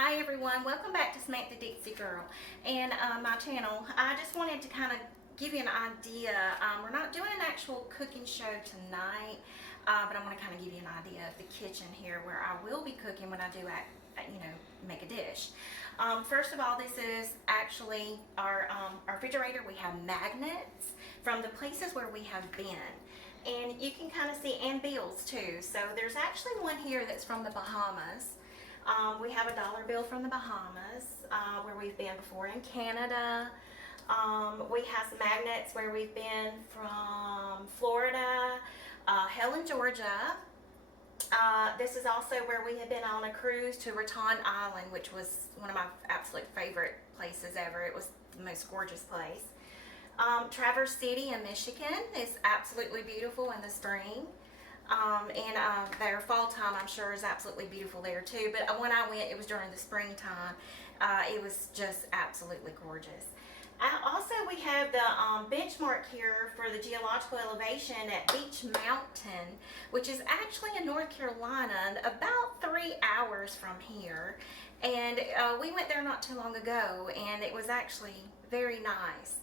Hi everyone, welcome back to Smack the Dixie Girl and my channel. I just wanted to kind of give you an idea. We're not doing an actual cooking show tonight, but I want to kind of give you an idea of the kitchen here where I will be cooking when I do, make a dish. First of all, this is actually our refrigerator. We have magnets from the places where we have been. And you can kind of see, and bills too. So there's actually one here that's from the Bahamas. We have a dollar bill from the Bahamas, where we've been before in Canada. We have some magnets where we've been from Florida, Helen, Georgia. This is also where we have been on a cruise to Raton Island, which was one of my absolute favorite places ever. It was the most gorgeous place. Traverse City in Michigan is absolutely beautiful in the spring. Their fall time, I'm sure, is absolutely beautiful there too. But when I went, it was during the springtime. It was just absolutely gorgeous. Also, we have the benchmark here for the geological elevation at Beach Mountain, which is actually in North Carolina, about 3 hours from here. And we went there not too long ago, and it was actually very nice.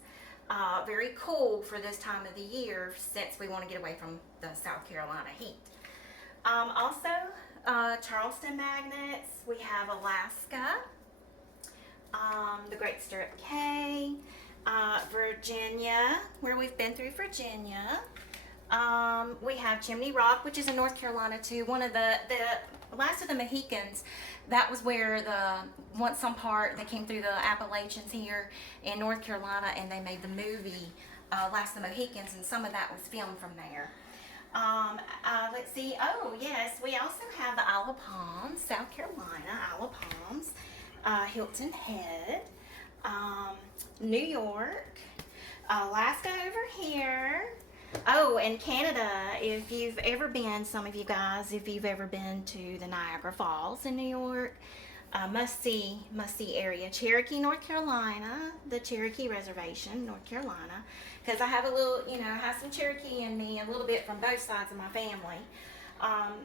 Very cool for this time of the year since we want to get away from the South Carolina heat. Also, Charleston magnets. We have Alaska, the Great Stirrup Cay, Virginia, where we've been through Virginia. We have Chimney Rock, which is in North Carolina too. One of the last of the Mohicans. That was where once some part they came through the Appalachians here in North Carolina, and they made the movie Last of the Mohicans, and some of that was filmed from there. Let's see. Oh yes, we also have the Isle of Palms, South Carolina, Isle of Palms, Hilton Head, New York, Alaska over here. Oh, and Canada, if you've ever been, some of you guys, if you've ever been to the Niagara Falls in New York, must-see area. Cherokee, North Carolina, the Cherokee Reservation, North Carolina, because I have a little, I have some Cherokee in me, a little bit from both sides of my family.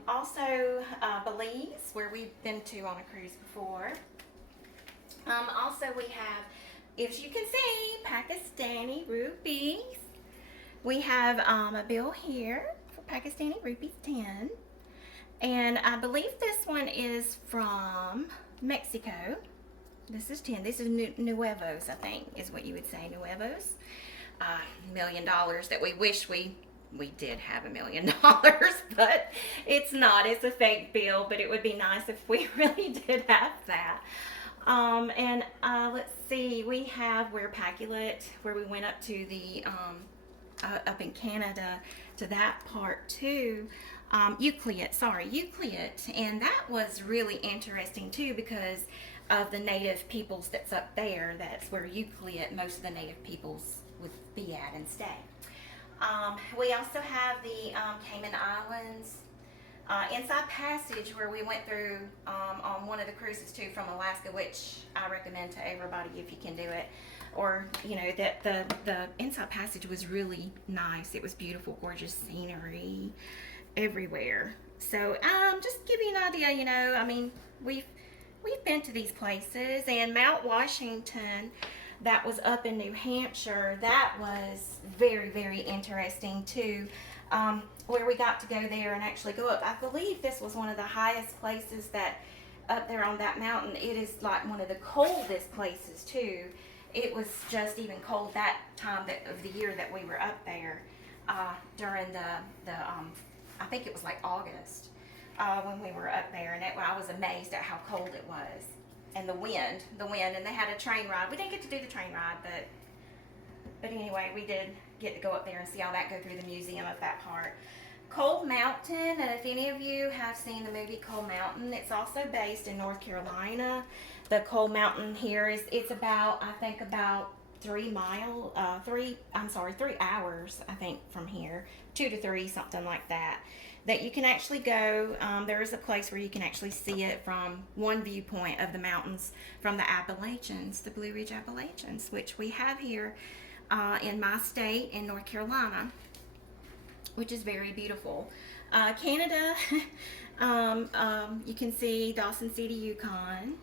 Also, Belize, where we've been to on a cruise before. Also, we have, if you can see, Pakistani rupees. We have a bill here for Pakistani rupees 10. And I believe this one is from Mexico. This is 10. This is nuevos, I think, is what you would say, nuevos. $1 million that we wish we did have $1 million, but it's not. It's a fake bill, but it would be nice if we really did have that. Let's see, we have where Paculate, where we went up to the up in Canada to that part too. Euclid, and that was really interesting too because of the native peoples that's up there. That's where Euclid, most of the native peoples would be at and stay. We also have the Cayman Islands, Inside Passage, where we went through on one of the cruises too from Alaska, which I recommend to everybody if you can do it. Or, that the Inside Passage was really nice. It was beautiful, gorgeous scenery everywhere. So, just give you an idea, we've been to these places. And Mount Washington, that was up in New Hampshire, that was very, very interesting too. Where we got to go there and actually go up. I believe this was one of the highest places that up there on that mountain. It is like one of the coldest places too. It was just even cold that time of the year that we were up there during I think it was like August when we were up there, and I was amazed at how cold it was, and the wind, and they had a train ride. We didn't get to do the train ride, but anyway, we did get to go up there and see all that, go through the museum of that part. Cold Mountain, and if any of you have seen the movie Cold Mountain, it's also based in North Carolina. The Cold Mountain here it's about, I think, about 3 hours, I think, from here, 2 to 3, something like that you can actually go. There is a place where you can actually see it from one viewpoint of the mountains from the Appalachians, the Blue Ridge Appalachians, which we have here in my state in North Carolina, which is very beautiful. Canada, you can see Dawson City, Yukon.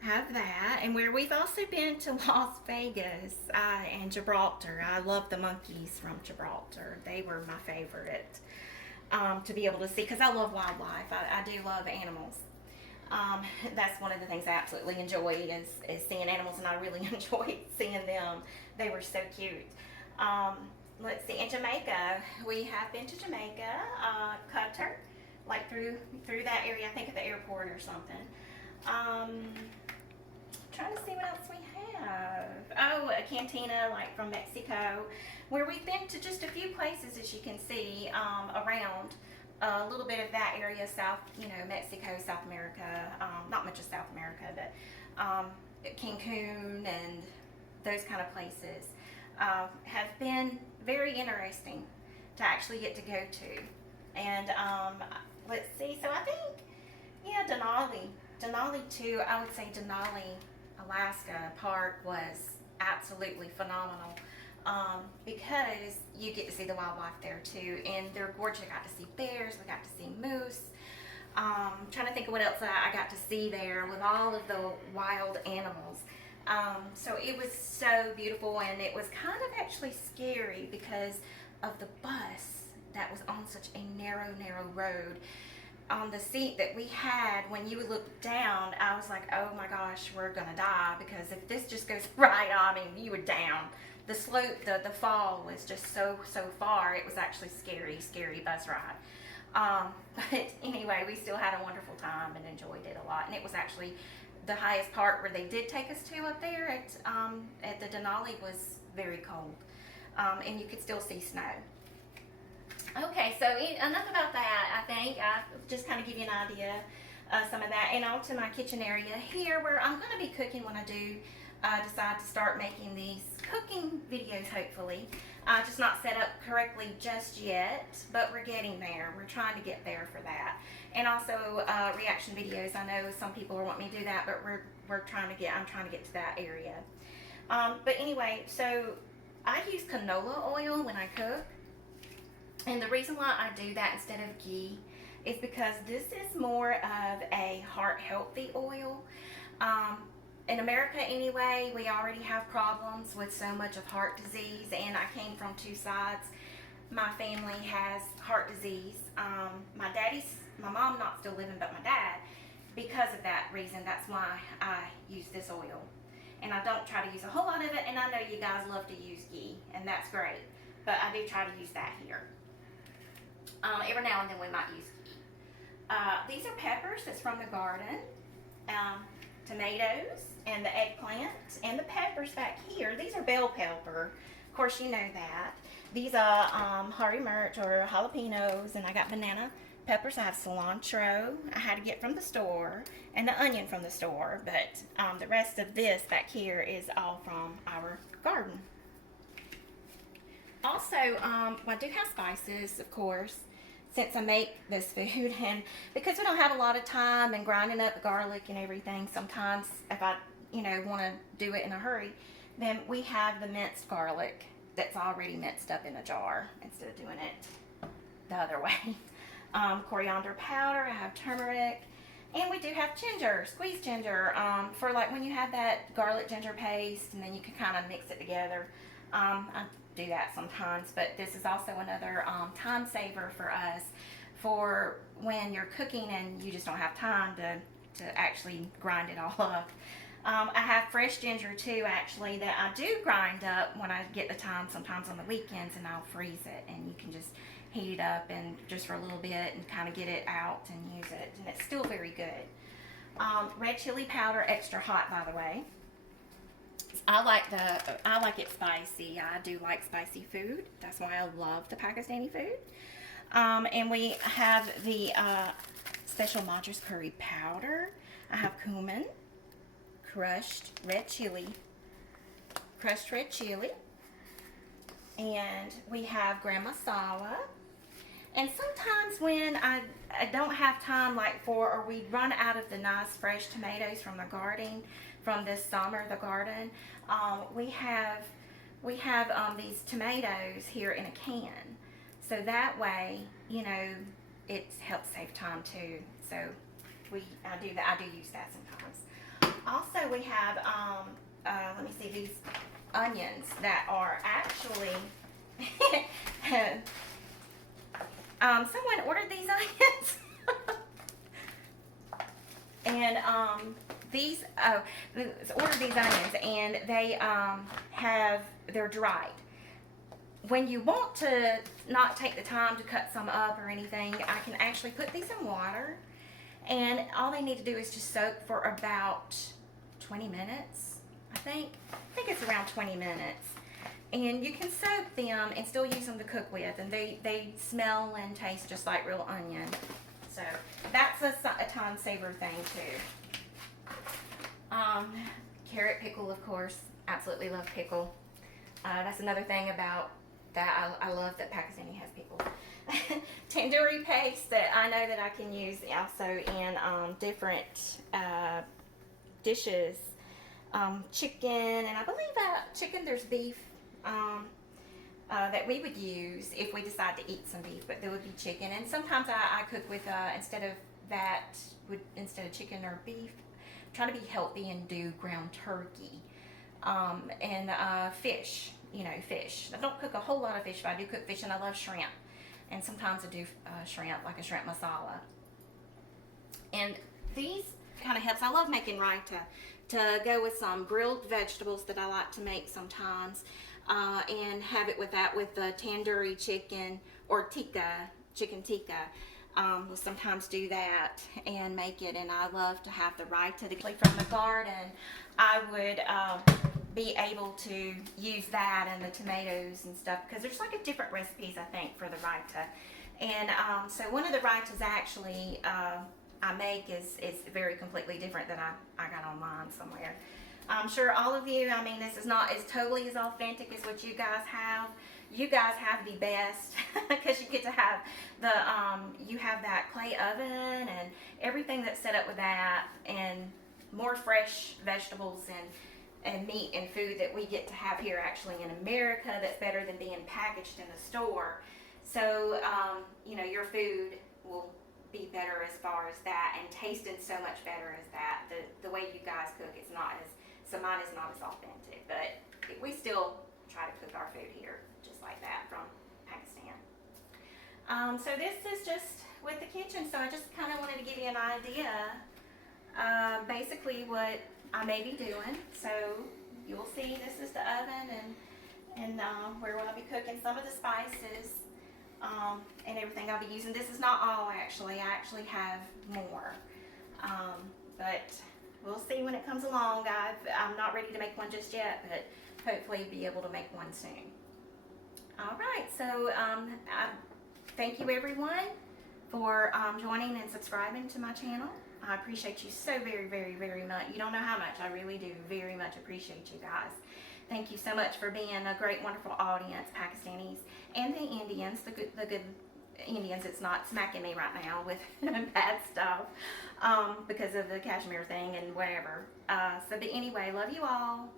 have that. And where we've also been to Las Vegas and Gibraltar. I love the monkeys from Gibraltar. They were my favorite to be able to see because I love wildlife. I do love animals. That's one of the things I absolutely enjoy is seeing animals, and I really enjoyed seeing them. They were so cute. Um, let's see, in Jamaica, we have been to Jamaica, Qatar, like through that area. I think at the airport or something. Trying to see what else we have. Oh, a cantina like from Mexico, where we've been to just a few places, as you can see, around a little bit of that area, South, Mexico, South America, not much of South America, but Cancun and those kind of places have been very interesting to actually get to go to. And let's see, so I think, yeah, Denali too. I would say Denali, Alaska Park was absolutely phenomenal because you get to see the wildlife there too, and they're gorgeous. I got to see bears, we got to see moose. Trying to think of what else I got to see there with all of the wild animals. So it was so beautiful, and it was kind of actually scary because of the bus that was on such a narrow road. On the seat that we had, when you looked down, I was like, oh my gosh, we're gonna die, because if this just goes right on, you were down. The slope, the fall was just so far. It was actually scary bus ride. But anyway, we still had a wonderful time and enjoyed it a lot. And it was actually the highest part where they did take us to up there at the Denali was very cold, and you could still see snow. Okay, so enough about that. I think I just kind of give you an idea of some of that. And on to my kitchen area here, where I'm going to be cooking when I do decide to start making these cooking videos, hopefully. Just not set up correctly just yet, but we're getting there. We're trying to get there for that. And also reaction videos. I know some people want me to do that, but I'm trying to get to that area. But anyway, so I use canola oil when I cook. And the reason why I do that instead of ghee is because this is more of a heart healthy oil. In America anyway, we already have problems with so much of heart disease, and I came from two sides. My family has heart disease. My mom not still living, but my dad, because of that reason, that's why I use this oil. And I don't try to use a whole lot of it, and I know you guys love to use ghee, and that's great, but I do try to use that here. Every now and then we might use ghee. These are peppers that's from the garden, tomatoes, and the eggplant, and the peppers back here. These are bell pepper. Of course, you know that. These are hairy mirt or jalapenos, and I got banana peppers. I have cilantro I had to get from the store, and the onion from the store, but the rest of this back here is all from our garden. Also, I do have spices, of course, since I make this food, and because we don't have a lot of time and grinding up the garlic and everything, sometimes if I, want to do it in a hurry, then we have the minced garlic that's already minced up in a jar instead of doing it the other way. Coriander powder, I have turmeric, and we do have ginger, squeezed ginger, for like when you have that garlic ginger paste, and then you can kind of mix it together. I do that sometimes, but this is also another time saver for us for when you're cooking and you just don't have time to actually grind it all up. I have fresh ginger too, actually, that I do grind up when I get the time, sometimes on the weekends, and I'll freeze it, and you can just heat it up and just for a little bit and kind of get it out and use it, and it's still very good. Red chili powder, extra hot, by the way. I like it spicy. I do like spicy food. That's why I love the Pakistani food. And we have the special Madras curry powder. I have cumin, crushed red chili, and we have garam masala. And sometimes when I don't have time, or we run out of the nice fresh tomatoes from the garden, from this summer, the garden, we have these tomatoes here in a can. So that way, it helps save time too. So I do use that sometimes. Also, we have, let me see, these onions that are actually, someone ordered these onions. And ordered these onions, and they're dried. When you want to not take the time to cut some up or anything, I can actually put these in water, and all they need to do is just soak for about 20 minutes. I think it's around 20 minutes. And you can soak them and still use them to cook with, and they smell and taste just like real onion. So that's a time saver thing too. Carrot pickle, of course. Absolutely love pickle. That's another thing about that. I love that Pakistani has pickle. Tandoori paste that I know that I can use also in different dishes. Chicken, and I believe chicken, there's beef that we would use if we decide to eat some beef, but there would be chicken. And sometimes I cook with, instead of chicken or beef, try to be healthy and do ground turkey. And fish, fish. I don't cook a whole lot of fish, but I do cook fish, and I love shrimp. And sometimes I do shrimp, like a shrimp masala. And these kind of helps. I love making raita to go with some grilled vegetables that I like to make sometimes, and have it with the tandoori chicken or chicken tikka. We'll sometimes do that and make it, and I love to have the raita from the garden. I would be able to use that and the tomatoes and stuff, because there's like a different recipes, I think, for the raita. And so one of the raitas actually I make is very completely different than I got online somewhere. I'm sure all of you, I mean, this is not as totally as authentic as what you guys have. You guys have the best because you get to have you have that clay oven and everything that's set up with that, and more fresh vegetables and meat and food that we get to have here actually in America, that's better than being packaged in the store. So, your food will be better as far as that, and tasting so much better as that. The way you guys cook is not as, so mine is not as authentic, but we still try to cook our food here just like that from Pakistan. So this is just with the kitchen, so I just kind of wanted to give you an idea basically what I may be doing. So you'll see this is the oven, and where I'll be cooking some of the spices and everything I'll be using. This is not all actually. I actually have more, but we'll see when it comes along. I'm not ready to make one just yet, but hopefully be able to make one soon. All right, so I thank you everyone for joining and subscribing to my channel. I appreciate you so very, very, very much. You don't know how much. I really do very much appreciate you guys. Thank you so much for being a great, wonderful audience, Pakistanis and the Indians, the good Indians. It's not smacking me right now with bad stuff because of the Kashmir thing and whatever. But anyway, love you all,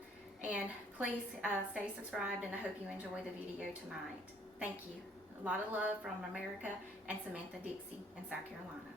and please stay subscribed, and I hope you enjoy the video tonight. Thank you. A lot of love from America and Samantha Dixie in South Carolina.